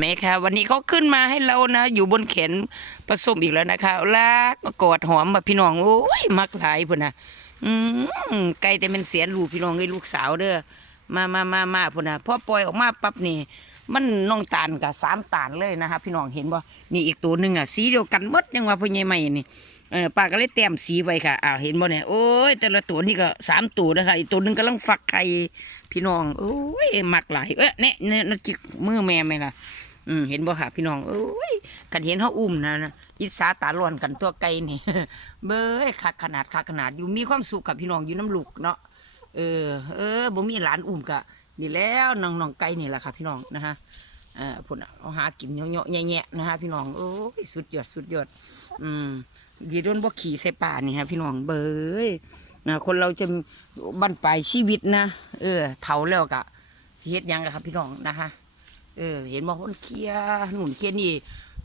ไหมคะวันนี้เขาขึ้นมาให้เรานะ อยู่บนแขนผสมอีกแล้วนะคะลากกอดหอมมาพี่น้องโอ้ยมักหลายพุ่นนะอืมไก่แต่เป็นเสียลูกพี่น้องไอ้ลูกสาวเด้อมามามามาพุ่นนะพอปล่อยออกมาปั๊บนี่ มันน้องตาลกับสามตาลเลยนะคะพี่น้องเห็นบ่นี่อีกตัวหนึ่งอะสีเดียวกันหมดยังว่าพ่อใหญ่ใหม่นี่เออป้าก็เลยแต้มสีไว้ค่ะอ้าวเห็นบ่เนี่ยโอ้ยแต่ละตัวนี่ก็สามตัวนะคะอีกตัวหนึ่งกำลังฟักไข่พี่น้องโอ้ยมักหลายเอ้ยเนี่ยเนี่ยน่าจิกมือแม่ไหมล่ะ อืมเห็นบ่ค่ะ พี่น้องเอ้ยกันเห็นเขาอุ้มนะนะอิสาตาล้อนกันตัวไก่นี่ เบ้ยคักขนาดคักขนาดอยู่มีความสุขกับพี่น้องอยู่น้ำลูกเนาะเออ เออบ่มีหลานอุ้มกะนี่แล้วน้องน้องไก่นี่แหละค่ะ พี่น้องนะฮะเอ่าพุ่นน่ะเอาหากินเนาะๆแย่ๆนะฮะพี่น้องโอ้ยสุดยอดสุดยอดอืมดีโดนบ่ขี่ใส่ป่านี่ฮะพี่น้องเบ้ยนะคนเราจะบั้นปลายชีวิตนะเออเฒ่าแล้วกะสิเฮ็ดยังกะครับพี่น้องนะคะ เออ เห็นบอกคนเคลียหนุนเคลียนี่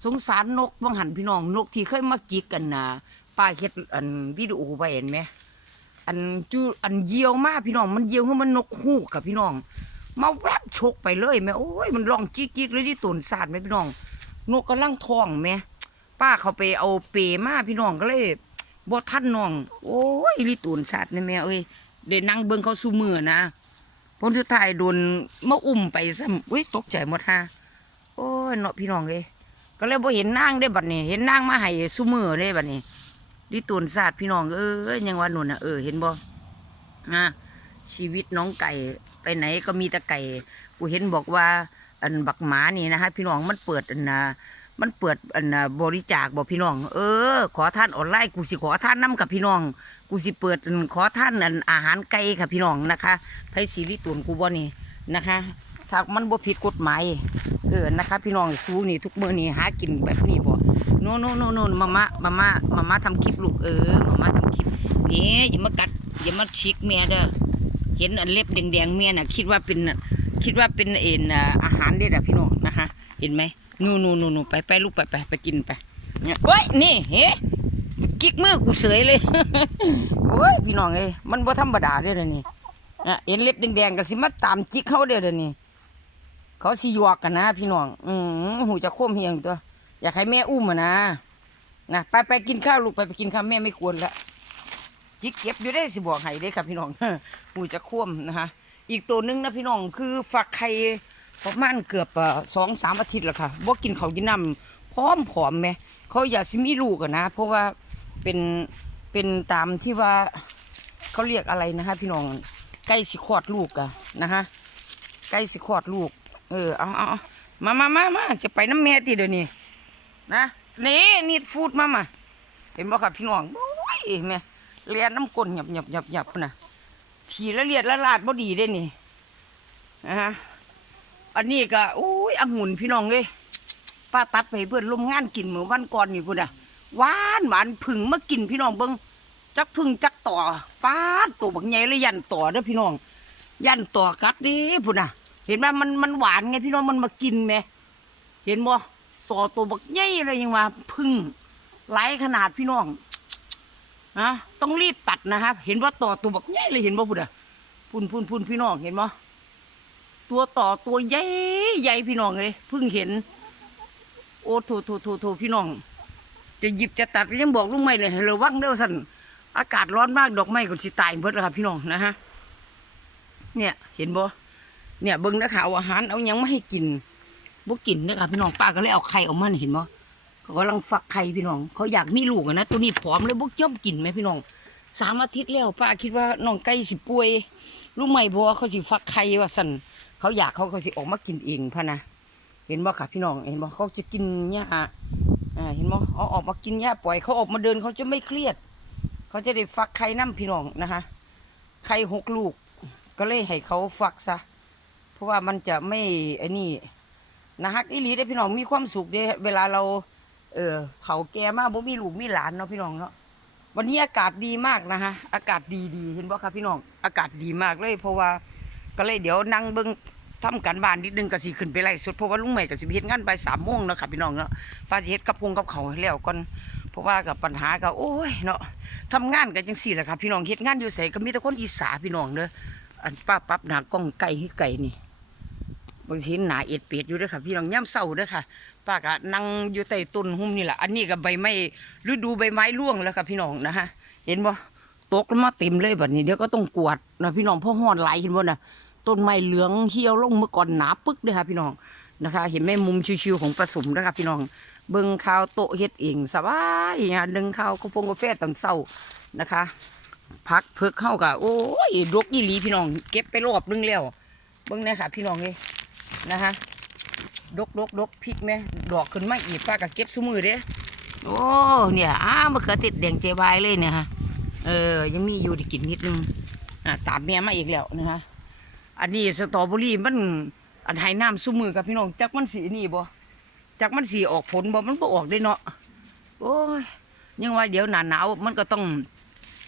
สงสารนกบางหันพี่น้องนกที่เคยมาจิกกันนะป้าเฮ็ดอันวิดีโอไปเห็นไหมอันจูอันเยียวมากพี่น้อง มันเยียวให้มันนกฮูกกับพี่น้อง มาแวบชกไปเลยแม่โอ้ยมันร้องจิกจิกเลยที่ตุนสาดแม่พี่น้อง นกกำลังท้องแม่ป้าเขาไปเอาเปมาพี่น้องก็เลยบ่ทันน้อง โอ้ยลิตุนสาดนี่แม่เอ้ยได้นั่งเบิ่งเขาสู้มือนะ ผลสุดท้ายโดนมาอุ้มไปซ้ำอุ้ยตกใจหมดฮะโอ้ยเนาะพี่น้องเลยก็เลยบ่เห็นนางได้บัดนี้ เห็นนางมาให้ซุมือได้บัดนี้ดิตูนศาสตร์พี่น้องเอ้ยยังว่านุ่นน่ะเออเห็นบ่อะชีวิตน้องไก่ไปไหนก็มีแต่ไก่ กูเห็นบอกว่า อันบักหมานี่นะฮะพี่น้องมันเปิดอันนะ มันเปิดอันนะบริจาคบอกพี่น้อง เออ ขอท่านออนไลน์กูสิขอท่านน้กับพี่น้อง กูสิเปิดอันขอท่านอันอาหารไก่ค่ะพี่น้องนะคะไผสีริตุนกูบ่นี่นะคะ ถ้ามันบ่ผิดกฎหมายเออนะคะ พี่น้องสู้นี่ทุกมื้อนี่หากินแบบนี้บ่โนโนโนโนมามามามามามาทำคลิปลูกเออมามาทำคลิปนี่อย่ามากัดอย่ามาชิกเมียเด้อเห็นอันเล็บแดงๆเมียน่ะคิดว่าเป็นคิดว่าเป็นเอ็นอาหารเด้อล่ะพี่น้องนะคะ เห็นไหม นู่นนู่นนู่นไปไปลูกไปไปไปกินไปเนี่ยโอ้ยนี่เฮ้กิกมือกูเสยเลยโอ้ยพี่น้องเอ้ยมันบ่ธรรมดาเด้อเดี๋ยวนี้อะเห็นเล็บแดงๆก็สิมาตามจิกเขาเด้อเดี๋ยวนี้เขาสิหยวกกันนะ พี่น้อง อืมหูจะโค้มเฮียงตัว อยากให้แม่อุ้มอะนะนะไปไปกินข้าวลูกไปไปกินข้าวแม่ไม่กวนละจิกเก็บอยู่ได้สิบอกให้ได้ครับพี่น้องหูจะโค้มนะคะอีกตัวหนึงนะพี่น้องคือฝักไข่ ประมาณเกือบสองสามอาทิตย์แล้วค่ะบ่กินเขากินน้ำพร้อมผอมไหมเขาอยากสิมีลูกอะนะ เพราะว่าเป็นเป็นตามที่ว่าเขาเรียกอะไรนะคะ พี่น้องใกล้สิคลอดลูกอะนะคะใกล้สิคลอดลูก เออเอาเอามามามามาจะไปน้ำแม่ทีเดี๋ยวนี้นะนี่นี่ฟูดมามาเห็นบ่ครับพี่น้องโอ้ยแม่เลียนน้ำก้นหยับหยับหยับหยับนะขี่ละเลียดละลาดบ่ดีได้นี่นะฮะ อันนี้ก็โอ้ยองุ่นพี่น้องเอ้ยป้าตัดไปเพื่อนลมงานกินเหมือนวันก่อนอยู่พุ่นอะหวานหวานผึ่งมากินพี่น้องเบิ้งจักผึ่งจักต่อป้าดตัวบักใหญ่เลยยันต่อเด้อพี่น้อง ยันต่อกัดเดิพุ่นอะเห็นไหมมันมันหวานไงพี่น้องมันมากินไหมเห็นบ่ต่อตัวบักใหญ่เลยยังว่าพึ่งไหลขนาดพี่น้องนะต้องรีบตัดนะครับ เห็นว่าต่อตัวบักใหญ่เลยเห็นบ่พุ่นอะพุ่นพุ่นพุ่นพี่น้องเห็นบ่ ตัวต่อตัวใหญ่ใหญ่พี่น้องเลยเพิ่งเห็น โอ้โถโถโถโถพี่น้อง จะหยิบจะตัดยังบอกลุงไม่เลยให้ระวังเด้อสันอากาศร้อนมากดอกไม้ก็สิตายหมดแล้วครับพี่น้องนะฮะเนี่ยเห็นบ่เนี่ยเบิ่งนะค่ะเอาหารเอายังไมาให้กินบ่กินนะคะพี่น้องป้าก็เลยเอาไข่ออกมาเห็นบ่เขากำลังฟักไข่พี่น้อง เขาอยากมีลูกนะตัวนี้ผอมเลยบ่ย่อมกินไหมพี่น้องสามอาทิตย์แล้วป้าคิดว่าน้องไก่สิป่วยลูกใหม่บ่ว่าเขาสิฟักไข่ว่าสั่น เขาอยากเขาก็สิออกมากินเองพะนะเห็นบ่ค่ะพี่น้องเห็นบ่เขาจะกินหญ้าอ่าเห็นบ่เอาออกมากินหญ้าปล่อยเขาออกมาเดินเขาจะไม่เครียด เขาจะได้ฟักไข่น้ำพี่น้องนะคะไข่หกลูก ก็เลยให้เขาฟักซะเพราะว่ามันจะไม่ไอ้นี่นะฮักอีหลีได้พี่น้องมีความสุขเด้เวลาเรา เออเขาแก่มากบ่มีลูกมีหลานเนาะพี่น้องเนาะวันนี้อากาศดีมากนะฮะอากาศดีดีเห็นบ่ครับพี่น้องอากาศดีมากเลย เพราะว่า ก็เลยเดี๋ยวนั่งเบิ่งทำกันบ้านนิดนึงก็สิขึ้นไปไล่สดเพราะว่าลุงใหม่ก็สิเฮ็ดงานไปสามโมงเนาะครับพี่น้องเนาะป้าสิเฮ็ดกับพงกับเขาแล้วก่อนเพราะว่ากับปัญหาก็โอ้ยเนาะทำงานกันจังสี่แหละครับพี่น้องเฮ็ดงานอยู่ไสก็มีแต่คนอีสาพี่น้องเด้ออันป้าปรับหนากล้องไก่ให้ไก่นี่บางทีหนาเอ็ดเป็ดอยู่ด้วยค่ะพี่น้องย่ำเศร้าด้วยค่ะป้าก็นั่งอยู่ใต้ต้นหุ้มนี่แหละอันนี้ก็ใบไม้ฤดูใบไม้ร่วงแล้วค่ะพี่น้องนะฮะเห็นบ่ตกลงมาเต็มเลยแบบนี้เดี๋ยวก็ต้องกวาดนะพี่น้องพราะห้อนไหลเห็นบ่น่ะ ต้นไม้เหลืองเหี่ยวลงเมื่อก่อนหนาปึ๊กเลยค่ะพี่น้องนะคะ เห็นไหมมุมชิวๆของปลาสมนะคะพี่น้องเบิ่งข่าวโต๊ะเฮ็ดเองสบายอะดึงข่าวกาแฟกาแฟตอนเช้านะคะพักเพิกเข้ากับโอ้ยดกยี่หลีพี่น้อง เก็บไปรอบนึงแล้วเบิ่งแน่ค่ะ พี่น้องเลยนะคะดกดกดกพริกไหมดอกขึ้นมาอีกป้าก็เก็บซุมือเด้โอ้เนี่ยอ้ามะเขือติดแดงเจวายเลยเนี่ยฮะเออยังมีอยู่ได้กินนิดนึงอ่าตามแม่มาอีกแล้วนะคะ อันนี้สตรอเบอรี่มันอันไห้น้ำซุมือกับพี่น้องจักมันสีนี่บ่จักมันสีออกผลบ่มันบ่ออกได้เนาะโอ้ยยังว่าเดี๋ยวหนาหนาวมันก็ต้อง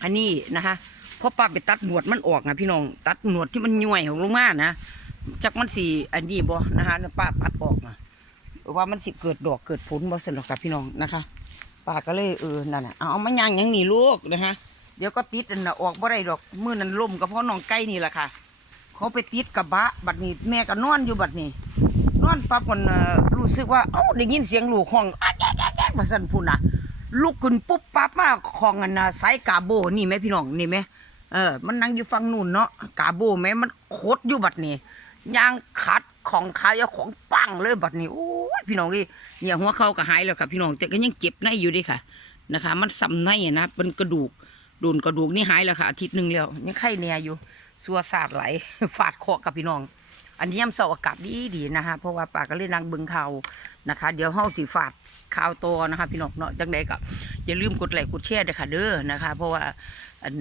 อันนี้นะคะเพราะป้าไปตัดหนวดมันออกนะพี่น้อง ตัดหนวดที่มันย่วยของลงมานะจักมันสีอันนี้บ่นะคะป้าตัดออกนะว่ามันสิเกิดดอกเกิดผลบ่สนหรอกกับพี่น้องนะคะป้าก็เลยเออนั่นน่ะเอามาย่างย่างนี้ลูกนะคะเดี๋ยวก็ติดอันน่ะออกบ่ได้ดอกมือนั้นล่มกับพ่อน้องไก่นี่แหละค่ะ เขาไปติดกับบะ บัดนี้แม่ก็นอนอยู่บัดนี้นอนปั๊บมันรู้สึกว่าเอ้าได้ยินเสียงลูกห้องอะแกะแกะแกะมาสันพุ่นน่ะลุกขึ้นปุ๊บปั๊บมาของอันน่ะสายกาโบนี่ไหมพี่น้องนี่ไหมเออมันนั่งอยู่ฝั่งนู่นเนาะกาโบไหมมันโคตรอยู่บัดนี้ยางขัดของขายของปังเลยบัดนี้โอ้ยพี่น้องเอ้ยเนี่ยหัวเขาก็หายแล้วค่ะพี่น้องแต่ก็ยังเจ็บในอยู่ดิค่ะนะคะ มันซ้ำในนะเป็นกระดูกโดนกระดูกนี่หายแล้วค่ะอาทิตย์หนึ่งแล้วยังไข้แน่อยู่ สัวสาดไหลฟาดเคอกับพี่น้อง อันนี้ยามเสาร์อากาศดีดีนะคะเพราะว่าป่าก็เลยนั่งเบิ่งข่านะคะ เดี๋ยวเฮาสิฝาดข่าวโตอนะคะ พี่น้องเนาะจังใดก็อย่าลืมกดไลค์กดแชร์ด้วยค่ะเด้อนะคะ เพราะว่าอัน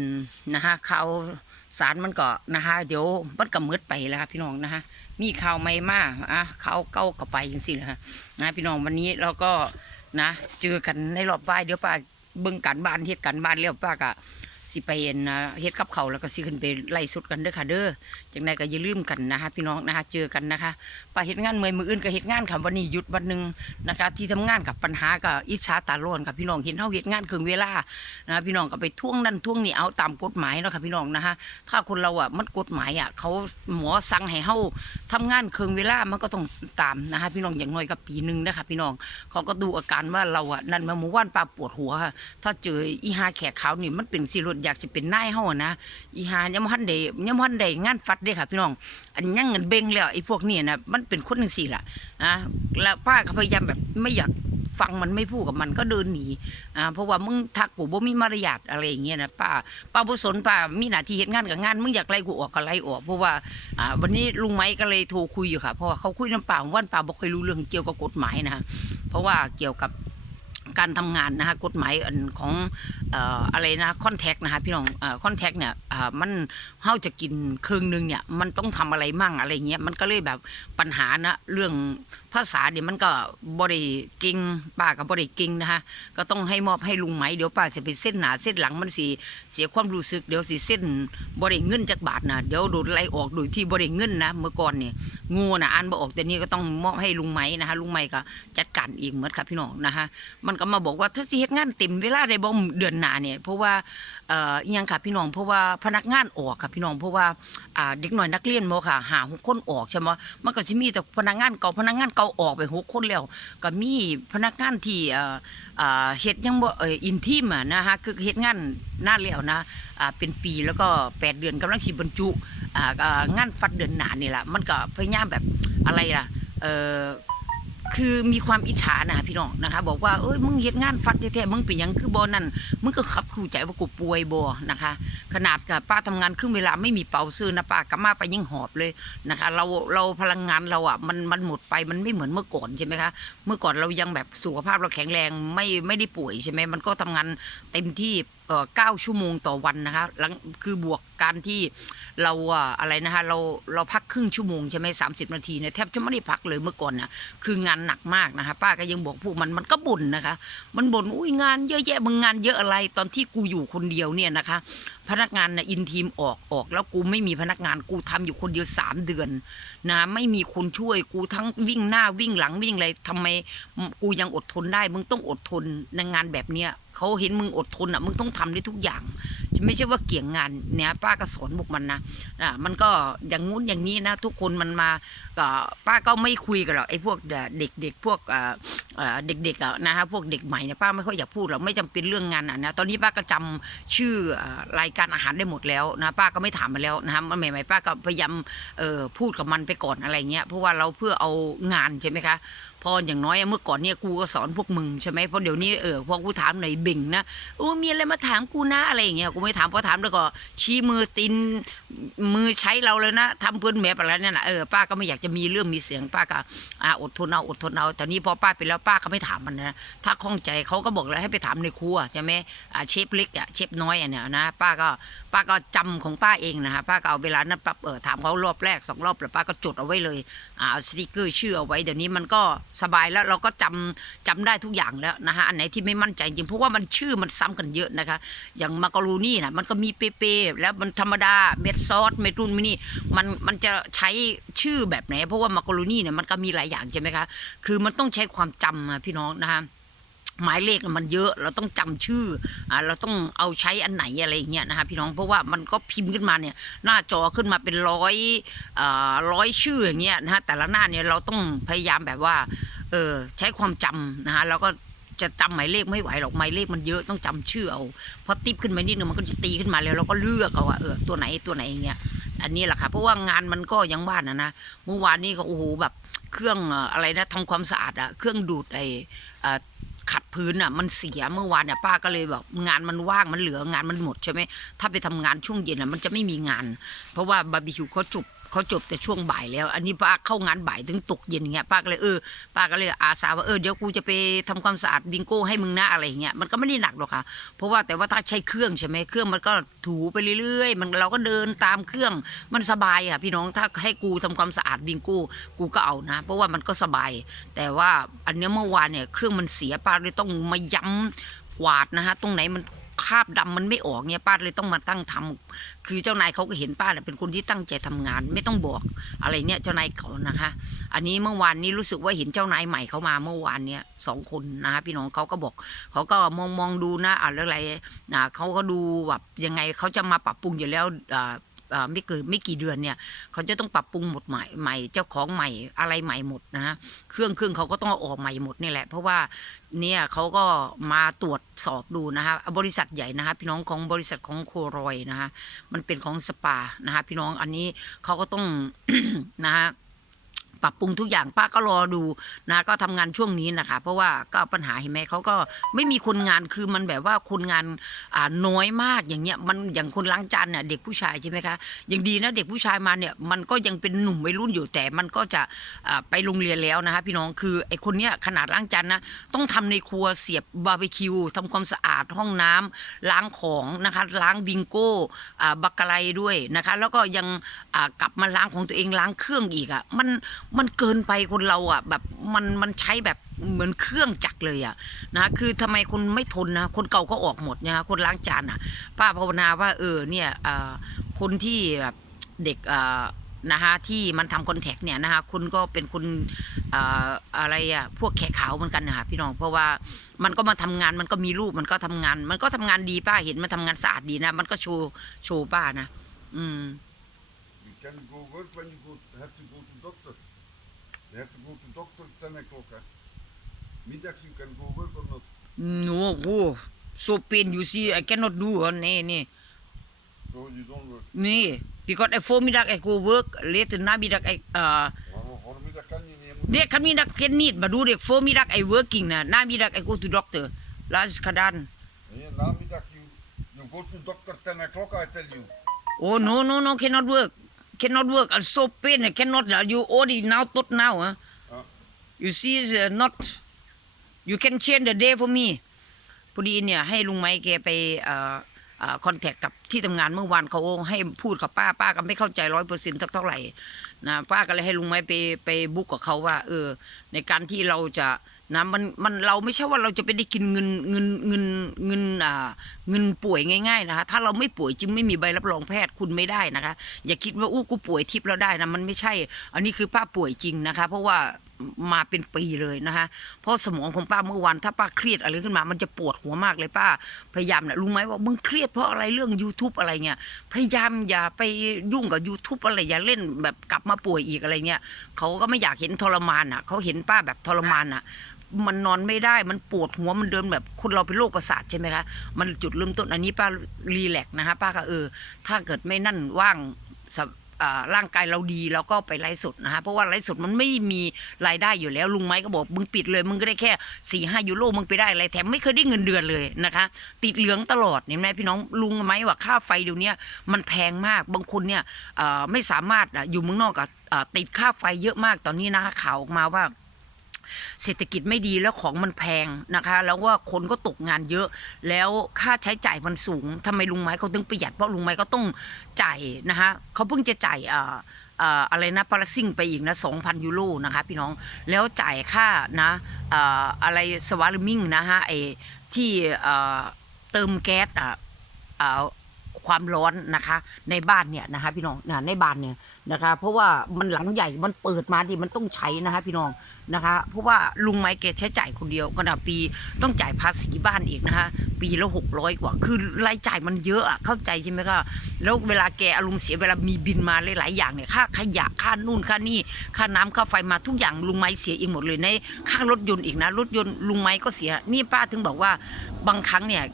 นะคะข่าวสารมันก็นะคะ เดี๋ยวมันก็มืดไปแล้วค่ะพี่น้องนะคะ มีข่าวใหม่มาอะข่าวเก่าก็ไปจังซี่นะคะนะพี่น้องวันนี้เราก็นะ เจอกันในรอบบ่ายเดี๋ยวป้าเบิ่งกันบ้านเฮ็ดกันบ้านแล้วป้าก็ สิไปเอ็นเฮ็ดกับเขาแล้วก็สิขึ้นไปไล่สุดกันเด้อค่ะเด้อจังใดก็อย่าลืมกันนะคะพี่น้องนะคะเจอกันนะคะไปเฮ็ดงานเมื่อยมืออื่นก็เฮ็ดงานค่ะวันนี้หยุดวันหนึ่งนะคะ ที่ทำงานกับปัญหากับอิจฉาตาร้อนค่ะพี่น้องเห็นเฮาเฮ็ดงานครึ่งเวลานะคะพี่น้องก็ไปท่วงนั่นท่วงนี่เอาตามกฎหมายเนาะค่ะพี่น้องนะคะถ้าคนเราอะมันกฎหมายอะเขาหมอสั่งให้เฮาทำงานครึ่งเวลามันก็ต้องตามนะคะพี่น้องอย่างน้อยก็ปีหนึงนะคะพี่น้องเขาก็ดูอาการว่าเราอะนั่นมาหมู่บ้านปลาปวดหัว ถ้าเจออีหาแขกขาวนี่มันเป็นสิรถอยากสิเป็นนายเฮาอะนะอีหายังบ่ทันได้ยังบ่ทันได้งานฟัดเด้ค่ะ พี่น้อง อันยังเงินเบ่งแล้วไอ้พวกนี้นะมันเป็นคนจังซี่ล่ะนะแล้วป้าก็พยายามแบบไม่อยากฟังมันไม่พูดกับมันก็เดินหนีอ่าเพราะว่ามึงทักกูบ่มีมารยาทอะไรอย่างเงี้ยนะป้าป้าบ่สนป้ามีหน้าที่เฮ็ดงานกับงานมึงอยากไล่กูออกก็ไล่ออกเพราะว่าอ่าวันนี้ลุงไม้ก็เลยโทรคุยอยู่ค่ะเพราะว่าเขาคุยน้ำป่าวันป่าบ่เคยรู้เรื่องเกี่ยวกับกฎหมายนะเพราะว่าเกี่ยวกับ การทำงานนะคะกฎหมายอันของอะไรนะคอนแทคนะคะพี่น้องคอนแทคเนี่ยมันเฮาจะกินครึ่งหนึงเนี่ยมันต้องทำอะไรมั่งอะไรเงี้ยมันก็เลยแบบปัญหานะเรื่องภาษาเนี่ยมันก็บ่ได้เก่งป้าก็บ่ได้เก่งนะคะก็ต้องให้มอบให้ลุงไหมเดี๋ยวป้าจะไปเส้นหนาเส้นหลังมันสิเสียความรู้สึกเดี๋ยวสิเส้นบ่ได้เงินจากบาทนะเดี๋ยวโดนไล่ออกโดยที่บ่ได้เงินนะเมื่อก่อนเนี่ยงูนะอ่านบ่ออกแต่นี่ก็ต้องมอบให้ลุงไหมนะคะลุงไหมก็จัดการเองหมดค่ะพี่น้องนะคะมันก็มาบอกว่าถ้าสิเฮ็ดงานเต็มเวลาได้บ่เดือนหน้าเนี่ยเพราะว่าเอ่ออิหยังค่ะพี่น้องเพราะว่าพนักงานออกค่ะพี่น้องเพราะว่าอ่าเด็กน้อยนักเรียนบ่ค่ะหาหกคนออกใช่ไหมมันก็สิมีแต่พนักงานเก่าพนักงานเก่าออกไปหกคนแล้วก็มีพนักงานที่เอ่ออ่าเฮ็ดยังบ่เอ่ออินทีมอะนะคะคือเฮ็ดงานนานแล้วนะอ่าเป็นปีแล้วก็แปดเดือนกำลังสิบรรจุอ่างานฟัดเดือนหน้านี่ล่ะมันก็พยายามแบบอะไรล่ะเอ่อ คือมีความอิจฉานะพี่น้องนะคะ บอกว่าเอ้ยมึงเฮ็ดงานฟัดแท้ๆมึงเป็นยังคือบ่นั่นมึงก็ขับคู่ใจว่ากูป่วยบ่นะคะ ขนาดกับป้าทำงานครึ่งเวลาไม่มีเป่าซื้อนะป้ากลับมาไปยิ่งหอบเลยนะคะ เราเราพลังงานเราอะมันมันหมดไปมันไม่เหมือนเมื่อก่อนใช่ไหมคะเมื่อก่อนเรายังแบบสุขภาพเราแข็งแรงไม่ไม่ได้ป่วยใช่ไหมมันก็ทำงานเต็มที่ เก้าชั่วโมงต่อวันนะคะหลังคือบวกการที่เราอะไรนะคะเราเราพักครึ่งชั่วโมงใช่ไหมสามสิบนาทีเนี่ยแทบจะไม่ได้พักเลยเมื่อก่อนน่ะคืองานหนักมากนะคะ ป้าก็ยังบอกพวกมันมันก็บ่นนะคะ มันบ่นอุ้ยงานเยอะแยะมึงงานเยอะอะไรตอนที่กูอยู่คนเดียวเนี่ยนะคะ พนักงานนะอินทีมออกออก แล้วกูไม่มีพนักงานกูทำอยู่คนเดียวสามเดือนนะไม่มีคนช่วยกูทั้งวิ่งหน้าวิ่งหลังวิ่งอะไรทำไมกูยังอดทนได้มึงต้องอดทนในงานแบบเนี้ยเขาเห็นมึงอดทนอะมึงต้องทำได้ทุกอย่างไม่ใช่ว่าเกี่ยงงานเนี่ยป้าก็สอนบุกมันนะอ่ามันก็อย่างงู้นอย่างนี้นะ ทุกคนมันมาก็ป้าก็ไม่คุยกันหรอกไอ้พวกเด็กๆพวกเอ่อเด็กๆนะฮะพวกเด็กใหม่เนี่ยป้าไม่ค่อยอยากพูดหรอกไม่จำเป็นเรื่องงานอะนะตอนนี้ป้าก็จำชื่อรายการอาหารได้หมดแล้วนะป้าก็ไม่ถามมันแล้วนะฮะมันใหม่ๆป้าก็พยายามพูดกับมันไปก่อนอะไรเงี้ยเพราะว่าเราเพื่อเอางานใช่ไหมคะ พออย่างน้อยเมื่อก่อนเนี่ยกูก็สอนพวกมึงใช่ไหมเพราะเดี๋ยวนี้เออพอกูถามหน่อยเบ่งนะโอ้มีอะไรมาถามกูนะอะไรอย่างเงี้ยกูไม่ถามพอถามแล้วก็ชี้มือตีนมือใช้เราเลยนะทำเพื่อนแม่อะไรนั่นนะเออป้าก็ไม่อยากจะมีเรื่องมีเสียงป้าก็อ่าอดทนเอาอดทนเอาแต่นี้พอป้าเป็นแล้วป้าก็ไม่ถามมันนะถ้าข้องใจเขาก็บอกแล้วให้ไปถามในครัวใช่ไหมอ่าเชฟเล็กอะเชฟน้อยอะเนี่ยนะป้าก็ป้าก็จำของป้าเองนะฮะป้าก็เอาเวลานั้นปั๊บเออถามเขารอบแรกสองรอบแล้วป้าก็จดเอาไว้เลยอ่าเอาสติกเกอร์ชื่อเอาไว้เดี๋ยวนี้มันก็สบายแล้วเราก็จำจำได้ทุกอย่างแล้วนะคะอันไหนที่ไม่มั่นใจจริงเพราะว่ามันชื่อมันซ้ำกันเยอะนะคะ อย่างมาการูนี่นะมันก็มีเปเปแล้วมันธรรมดาเม็ดซอสเม็ดรุ่นมินี่มันมันจะใช้ชื่อแบบไหน เพราะว่ามาการูนี่เนี่ยมันก็มีหลายอย่างใช่ไหมคะคือมันต้องใช้ความจำพี่น้องนะคะ หมายเลขมันเยอะเราต้องจำชื่ออ่าเราต้องเอาใช้อันไหนอะไรอย่างเงี้ยนะคะพี่น้องเพราะว่ามันก็พิมพ์ขึ้นมาเนี่ยหน้าจอขึ้นมาเป็นร้อยอ่อร้อยชื่ออย่างเงี้ยนะฮะแต่ละหน้าเนี่ยเราต้องพยายามแบบว่าเออใช้ความจำนะฮะแล้วก็จะจำหมายเลขไม่ไหวหรอกหมายเลขมันเยอะต้องจำชื่อเอาพอติปขึ้นมานิดนึงมันก็จะตีขึ้นมาแล้วเราก็เลือกเอาว่าเออตัวไหนตัวไหนอย่างเงี้ยอันนี้แหละค่ะเพราะว่างานมันก็ยังว่านะนะเมื่อวานนี้ก็โอ้โหแบบเครื่องอะไรนะทำความสะอาดอะเครื่องดูดไอเอ่อ ขัดพื้นอะ มันเสียเมื่อวานเนี่ยป้าก็เลยแบบงานมันว่างมันเหลืองานมันหมดใช่ไหมถ้าไปทำงานช่วงเย็นอะมันจะไม่มีงาน เพราะว่าบาร์บีคิวเขาจบ เขาจบแต่ช่วงบ่ายแล้ว อันนี้ป้าเข้างานบ่ายถึงตกเย็นอย่างเงี้ยป้าก็เลยเออป้าก็เลยอาสาว่าเออเดี๋ยวกูจะไปทำความสะอาดบิงโก้ให้มึงนะอะไรอย่างเงี้ยมันก็ไม่ได้หนักหรอกค่ะ เพราะว่าแต่ว่าถ้าใช้เครื่องใช่ไหมเครื่องมันก็ถูไปเรื่อยๆ มันเราก็เดินตามเครื่องมันสบายอะพี่น้องถ้าให้กูทำความสะอาดบิงโก้กูก็เอานะ เพราะว่ามันก็สบาย แต่ว่าอันเนี้ยเมื่อวานเนี่ยเครื่องมันเสียป้าเลยต้องมาย้ำกวาดนะฮะตรงไหนมัน คาบดำมันไม่ออกเนี่ยป้าเลยต้องมาตั้งทำคือเจ้านายเขาก็เห็นป้าเนี่ยเป็นคนที่ตั้งใจทำงาน ไม่ต้องบอกอะไรเนี่ยเจ้านายเขานะคะ อันนี้เมื่อวานนี้รู้สึกว่าเห็นเจ้านายใหม่เขามาเมื่อวานเนี่ยสองคนนะคะพี่น้องเขาก็บอกเขาก็มองมองดูนะอะไรอะไรนะเขาก็ดูแบบยังไงเขาจะมาปรับปรุงอยู่แล้วอ่า ไม่เกินไม่กี่เดือนเนี่ย เขาจะต้องปรับปรุงหมดใหม่ใหม่เจ้าของใหม่อะไรใหม่หมดนะฮะเครื่องเครื่องเขาก็ต้องออกใหม่หมดนี่แหละ เพราะว่าเนี่ยเขาก็มาตรวจสอบดูนะคะบริษัทใหญ่นะคะพี่น้องของบริษัทของโครอยนะคะมันเป็นของสปานะคะพี่น้องอันนี้เขาก็ต้องนะฮะ ปรับปรุงทุกอย่างป้าก็รอดูนะก็ทำงานช่วงนี้นะคะ เพราะว่าก็ปัญหาเห็นไหมเขาก็ไม่มีคนงานคือมันแบบว่าคนงานอ่าน้อยมากอย่างเงี้ยมันอย่างคนล้างจานเนี่ยเด็กผู้ชายใช่ไหมคะยังดีนะเด็กผู้ชายมาเนี่ยมันก็ยังเป็นหนุ่มวัยรุ่นอยู่แต่มันก็จะอ่าไปโรงเรียนแล้วนะคะพี่น้องคือไอ้คนเนี้ยขนาดล้างจานนะต้องทำในครัวเสียบบาร์บีคิวทำความสะอาดห้องน้ำล้างของนะคะล้างวิงโก้อ่าบักกะไลด้วยนะคะแล้วก็ยังอ่ากลับมาล้างของตัวเองล้างเครื่องอีกอะมันมันเกินไปคนเราอะ แบบมันมันใช้แบบเหมือนเครื่องจักรเลยอะนะคือทำไมคนไม่ทนนะคนเก่าก็ออกหมดนะคนล้างจานอะ ป้าภาวนาว่าเออเนี่ยคนที่แบบเด็กนะฮะที่มันทำคอนแทคเนี่ยนะฮะคุณก็เป็นคนอ่าอะไรอะพวกแขกขาวเหมือนกันนะคะพี่น้องเพราะว่ามันก็มาทำงานมันก็มีรูปมันก็ทำงาน มันก็ทำงานดีป้าเห็นมันทำงานสะอาดดีนะ มันก็โชว์โชว์ป้านะ อืม You can go work when you go, have to go to doctor 10 o'clock. Huh? Middag you can go work or not. No, oh, so pain you see, I cannot do uh, nee, nee. So you don't work. Nee, because I voormiddag I go work, later namiddag I uh Maar voormiddag kan je niet. Je moet nee, kanmiddag ken niet, maar doe ik voormiddag I working na, namiddag I go to doctor. Laat is gedaan. Nee, namiddag you, you go to doctor 10 o'clock I tell you. Oh no no no cannot work. Cannot work. I'm so pain. I cannot. uh, You already now tot now. Huh? Ah. You see, is uh, not. You can change the day for me. พอดีเนี่ยให้ลุงไม้แกไปเอ่อเอ่อคอนแทคกับที่ทำงานเมื่อวานเขาให้พูดกับป้าป้าก็ไม่เข้าใจร้อยเปอร์เซ็นต์เท่าไหร่นะป้าก็เลยให้ลุงไม้ไปไปบุ๊กกับเขาว่าเออในการที่เราจะ นะมันมันเราไม่ใช่ว่าเราจะไปได้กินเงินเงินเงินเงินอ่าเงินป่วยง่ายๆนะคะถ้าเราไม่ป่วยจึงไม่มีใบรับรองแพทย์คุณไม่ได้นะคะ อย่าคิดว่าอู้กูป่วยทิพย์แล้วได้นะมันไม่ใช่ อันนี้คือป้าป่วยจริงนะคะ เพราะว่ามาเป็นปีเลยนะคะเพราะสมองของป้าเมื่อวันถ้าป้าเครียดอะไรขึ้นมา มันจะปวดหัวมากเลยป้า พยายามนะรู้ไหมว่ามึงเครียดเพราะอะไรเรื่อง YouTube อะไรเงี้ยพยายามอย่าไปยุ่งกับ YouTube อะไรอย่าเล่นแบบกลับมาป่วยอีกอะไรเงี้ยเขาก็ไม่อยากเห็นทรมานอะเขาเห็นป้าแบบทรมานอะ มันนอนไม่ได้มันปวดหัวมันเดินแบบคนเราเป็นโรคประสาทใช่ไหมคะมันจุดเริ่มต้นอันนี้ป้ารีแลกนะคะป้าก็เออ ถ้าเกิดไม่นั่นว่างร่างกายเราดีเราก็ไปไลฟ์สดนะคะเพราะว่าไลฟ์สดมันไม่มีรายได้อยู่แล้วลุงไม้ก็บอกมึงปิดเลยมึงก็ได้แค่สี่ห้ายูโรมึงไปได้อะไรแถมไม่เคยได้เงินเดือนเลยนะคะ ติดเหลืองตลอดเห็นไหมพี่น้องลุงไหมว่าค่าไฟเดี๋ยวนี้มันแพงมากบางคนเนี่ยไม่สามารถอยู่เมืองนอกกับอ่าติดค่าไฟเยอะมากตอนนี้นะคะข่าวออกมาว่า เศรษฐกิจไม่ดีแล้วของมันแพงนะคะ แล้วว่าคนก็ตกงานเยอะ แล้วค่าใช้จ่ายมันสูงทำไมลุงไม้เขาถึงประหยัดเพราะลุงไม้ก็ต้องจ่ายนะคะเขาเพิ่งจะจ่ายอ่อเอ่ออะไรนะพาราซิ่งไปอีกนะ 2,000 ยูโรนะคะพี่น้องแล้วจ่ายค่านะอะไรสวาร์มิงนะฮะไอ้ที่เติมแก๊สอะ ความร้อนนะคะ ในบ้านเนี่ยนะคะ พี่น้องนะในบ้านเนี่ยนะคะ เพราะว่ามันหลังใหญ่มันเปิดมาดิมันต้องใช้นะคะ พี่น้องนะคะ เพราะว่าลุงไม้แกใช้จ่ายคนเดียวขณะปีต้องจ่ายภาษีบ้านอีกนะคะ ปีละหกร้อยกว่า คือรายจ่ายมันเยอะอะเข้าใจใช่ไหมคะแล้วเวลาแกอารมณ์เสียเวลามีบินมาหลายๆอย่างเนี่ยค่าขยะค่านู่นค่านี่ค่าน้ำค่าไฟมาทุกอย่างลุงไม้เสียเองหมดเลยในค่ารถยนต์อีกนะรถยนต์ลุงไม้ก็เสียนี่ป้าถึงบอกว่าบางครั้งเนี่ย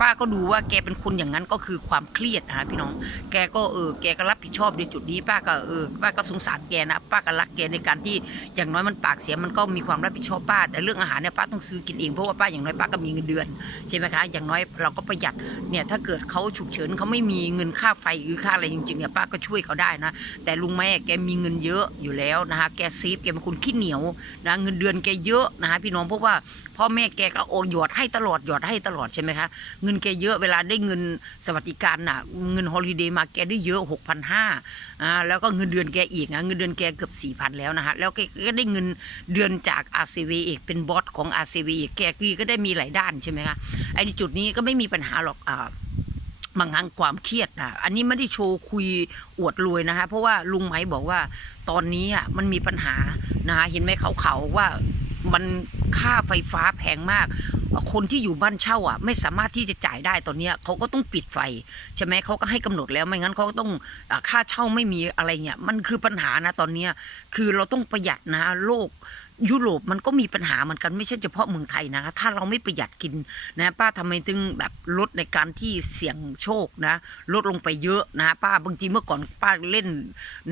ป้าก็ดูว่าแกเป็นคนอย่างนั้นก็คือความเครียดนะคะพี่น้อง แกก็เออแกก็รับผิดชอบในจุดนี้ป้าก็เออป้าก็สงสารแกนะป้าก็รักแกในการที่อย่างน้อยมันปากเสียมันก็มีความรับผิดชอบป้า แต่เรื่องอาหารเนี่ยป้าต้องซื้อกินเองเพราะว่าป้าอย่างน้อยป้าก็มีเงินเดือนใช่ไหมคะอย่างน้อยเราก็ประหยัดเนี่ยถ้าเกิดเขาฉุกเฉินเขาไม่มีเงินค่าไฟหรือค่าอะไรจริงๆเนี่ยป้าก็ช่วยเขาได้นะ แต่ลุงแม่แกมีเงินเยอะอยู่แล้วนะคะแกเซฟแกเป็นคนขี้เหนียวนะเงินเดือนแกเยอะนะคะพี่น้องเพราะว่าพ่อแม่แกก็โอนหยอดให้ตลอดหยอดให้ตลอดใช่ไหมคะเงินแกเยอะเวลาได้เงินสวัสดิการน่ะ เงินฮอลิเดย์มาแกได้เยอะหกพันห้าอ่าแล้วก็เงินเดือนแกอีกนะเงินเดือนแกเกือบสี่พันแล้วนะคะแล้วแกก็ได้เงินเดือนจาก RCV อีกเป็นบอสของ RCV อีกแกกีก็ได้มีหลายด้านใช่ไหมคะไอ้จุดนี้ก็ไม่มีปัญหาหรอกอ่าบางครั้งความเครียดนะอันนี้ไม่ได้โชว์คุยอวดรวยนะคะ เพราะว่าลุงไหมบอกว่าตอนนี้อะมันมีปัญหานะคะเห็นไหมเขาเขาว่ามันค่าไฟฟ้าแพงมากคนที่อยู่บ้านเช่าอะ ไม่สามารถที่จะจ่ายได้ตอนเนี้ยเขาก็ต้องปิดไฟใช่ไหมเขาก็ให้กำหนดแล้วไม่งั้นเขาก็ต้องค่าเช่าไม่มีอะไรเงี้ยมันคือปัญหานะตอนเนี้ยคือเราต้องประหยัดนะโลก ยุโรปมันก็มีปัญหาเหมือนกันไม่ใช่เฉพาะเมืองไทยนะถ้าเราไม่ประหยัดกินนะป้าทำไมถึงแบบลดในการที่เสี่ยงโชคนะ ลดลงไปเยอะนะป้าบางทีเมื่อก่อนป้าเล่น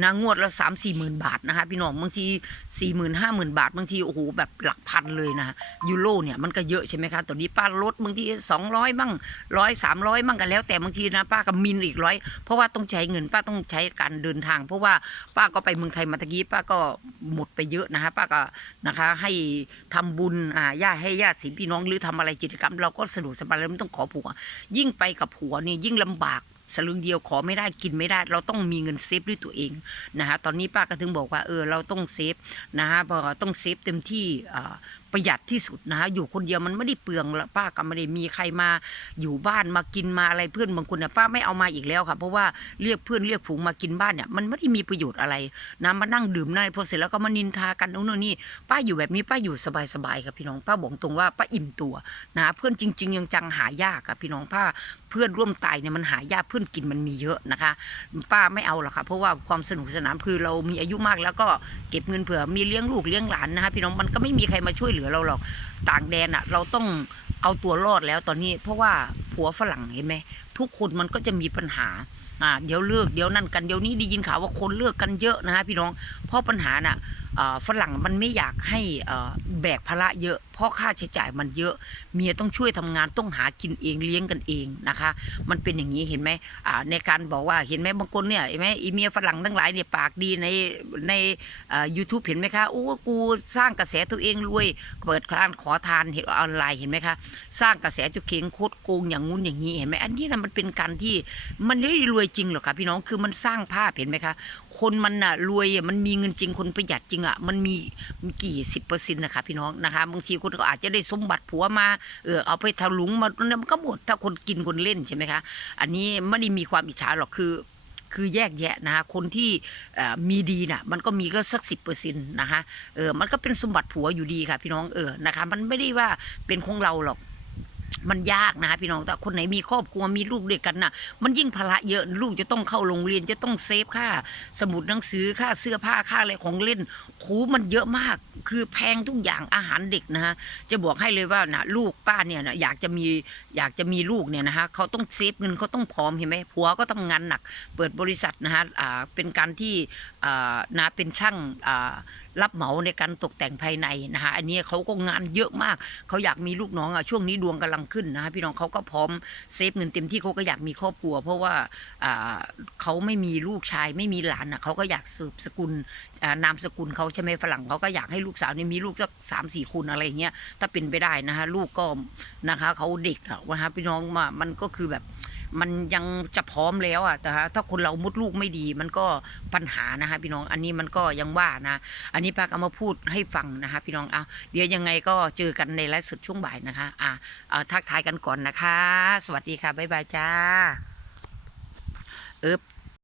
นะงวดละสามสี่หมื่นบาทนะคะพี่น้องบางทีสี่หมื่นห้าหมื่นบาทบางทีโอ้โหแบบหลักพันเลยนะยูโรเนี่ยมันก็เยอะใช่ไหมคะตอนนี้ป้าลดบางทีสองร้อยบ้างร้อยสามร้อยบ้างกันแล้ว แต่บางทีนะป้าก็มินอีกร้อยเพราะว่าต้องใช้เงินป้าต้องใช้การเดินทาง เพราะว่าป้าก็ไปเมืองไทยมาตะกี้ป้าก็หมดไปเยอะนะคะป้าก็นะคะ ให้ทำบุญอ่าญาติให้ญาติสิพี่น้องหรือทำอะไรกิจกรรม เราก็สะดวกสบายแล้วไม่ต้องขอผัว ยิ่งไปกับผัวนี่ยิ่งลำบากสลึงเดียวขอไม่ได้กินไม่ได้ เราต้องมีเงินเซฟด้วยตัวเองนะคะตอนนี้ป้าก็ถึงบอกว่าเออเราต้องเซฟนะคะเพราะต้องเซฟเต็มที่อ่าประหยัดที่สุดนะคะอยู่คนเดียวมันไม่ได้เปลืองละป้าก็ไม่ได้มีใครมาอยู่บ้านมากินมาอะไรเพื่อนบางคนเนี่ยป้าไม่เอามาอีกแล้วค่ะ เพราะว่าเรียกเพื่อนเรียกฝูงมากินบ้านเนี่ยมันไม่ได้มีประโยชน์อะไรนะมานั่งดื่มได้พอเสร็จแล้วก็มานินทากันโน่นนนี่ป้าอยู่แบบนี้ป้าอยู่สบายๆครับพี่น้องป้าบอกตรงว่าป้าอิ่มตัวนะเพื่อนจริง ๆ ยังจังหายากครับพี่น้องป้าเพื่อนร่วมตายเนี่ยมันหายากเพื่อนกินมันมีเยอะนะคะ ป้าไม่เอาหรอกค่ะเพราะว่าความสนุกสนานคือเรามีอายุมากแล้วก็เก็บเงินเผื่อมีเลี้ยงลูกเลี้ยงหลานนะคะพี่น้องมันก็ไม่มีใครมาช่วยเหลือเราหรอกต่างแดนอะเราต้องเอาตัวรอดแล้วตอนนี้เพราะว่าผัวฝรั่งเห็นไหม ทุกคนมันก็จะมีปัญหาอ่าเดี๋ยวเลิกเดี๋ยวนั่นกันเดี๋ยวนี้ได้ยินข่าวว่าคนเลิกกันเยอะนะฮะพี่น้องเพราะปัญหาน่ะเอ่อฝรั่งมันไม่อยากให้แบกภาระเยอะ เพราะค่าใช้จ่ายมันเยอะ เมียต้องช่วยทำงานต้องหากินเองเลี้ยงกันเองนะคะ มันเป็นอย่างนี้เห็นไหมในการบอกว่าเห็นไหมบางคนเนี่ยเห็นไหมอีเมียฝรั่งทั้งหลายเนี่ยปากดีในในยูทูบเห็นไหมคะโอ้กูสร้างกระแสตัวเองรวย เปิดการขอทานเห็นออนไลน์เห็นไหมคะสร้างกระแสจุเคงโคตรโกงอย่างงู้นอย่างนี้เห็นไหมอันนี้นะมันเป็นการที่มันไม่ได้รวยจริงหรอกค่ะพี่น้องคือมันสร้างภาพเห็นไหมคะ คนมันน่ะรวยอะมันมีเงินจริงคนประหยัดจริงอะมันมีกี่สิบเปอร์เซ็นต์นะคะพี่น้องนะคะบางทีคนก็อาจจะได้สมบัติผัวมาเออเอาไปถลุงมานมันก็หมดถ้าคนกินคนเล่นใช่ไหมคะ อันนี้ไม่ได้มีความอิจฉาหรอกคือคือแยกแยะนะคะคนที่มีดีน่ะมันก็มีก็สักสิบเปอร์เซ็นต์นะคะเออมันก็เป็นสมบัติผัวอยู่ดีค่ะพี่น้องเออนะคะมันไม่ได้ว่าเป็นของเราหรอก มันยากนะคะพี่น้องแต่คนไหนมีครอบครัวมีลูกด้วยกันน่ะ มันยิ่งภาระเยอะลูกจะต้องเข้าโรงเรียนจะต้องเซฟค่า สมุดหนังสือค่าเสื้อผ้าค่าอะไรของเล่นโหมันเยอะมาก คือแพงทุกอย่างอาหารเด็กนะฮะจะบอกให้เลยว่านะลูกป้าเนี่ยนะอยากจะมีอยากจะมีลูกเนี่ยนะฮะเขาต้องเซฟเงินเขาต้องพร้อมเห็นไหมผัวก็ทำงานหนัก เปิดบริษัทนะฮะอ่าเป็นการที่อ่านะเป็นช่างอ่า รับเหมาในการตกแต่งภายในนะฮะอันนี้เขาก็งานเยอะมากเขาอยากมีลูกน้องอะช่วงนี้ดวงกำลังขึ้นนะฮะพี่น้องเขาก็พร้อมเซฟเงินเต็มที่เขาก็อยากมีครอบครัว เพราะว่าอ่าเขาไม่มีลูกชายไม่มีหลานอะเขาก็อยากสืบสกุลอ่านามสกุลเขาใช่ไหมฝรั่งเขาก็อยากให้ลูกสาวเนี่ยมีลูกสักสามสี่คนอะไรเงี้ยถ้าเป็นไปได้นะฮะลูกก็นะคะเขาเด็กอะนะฮะพี่น้องมามันก็คือแบบ มันยังจะพร้อมแล้วอะแต่ฮะถ้าคนเรามุดลูกไม่ดีมันก็ปัญหานะคะพี่น้องอันนี้มันก็ยังว่านะ อันนี้ป้าก็เอามาพูดให้ฟังนะคะ พี่น้องเอาเดี๋ยวยังไงก็เจอกันในไลฟ์สดช่วงบ่ายนะคะอะเอาทักทายกันก่อนนะคะ สวัสดีค่ะบ๊ายบายจ้าเออ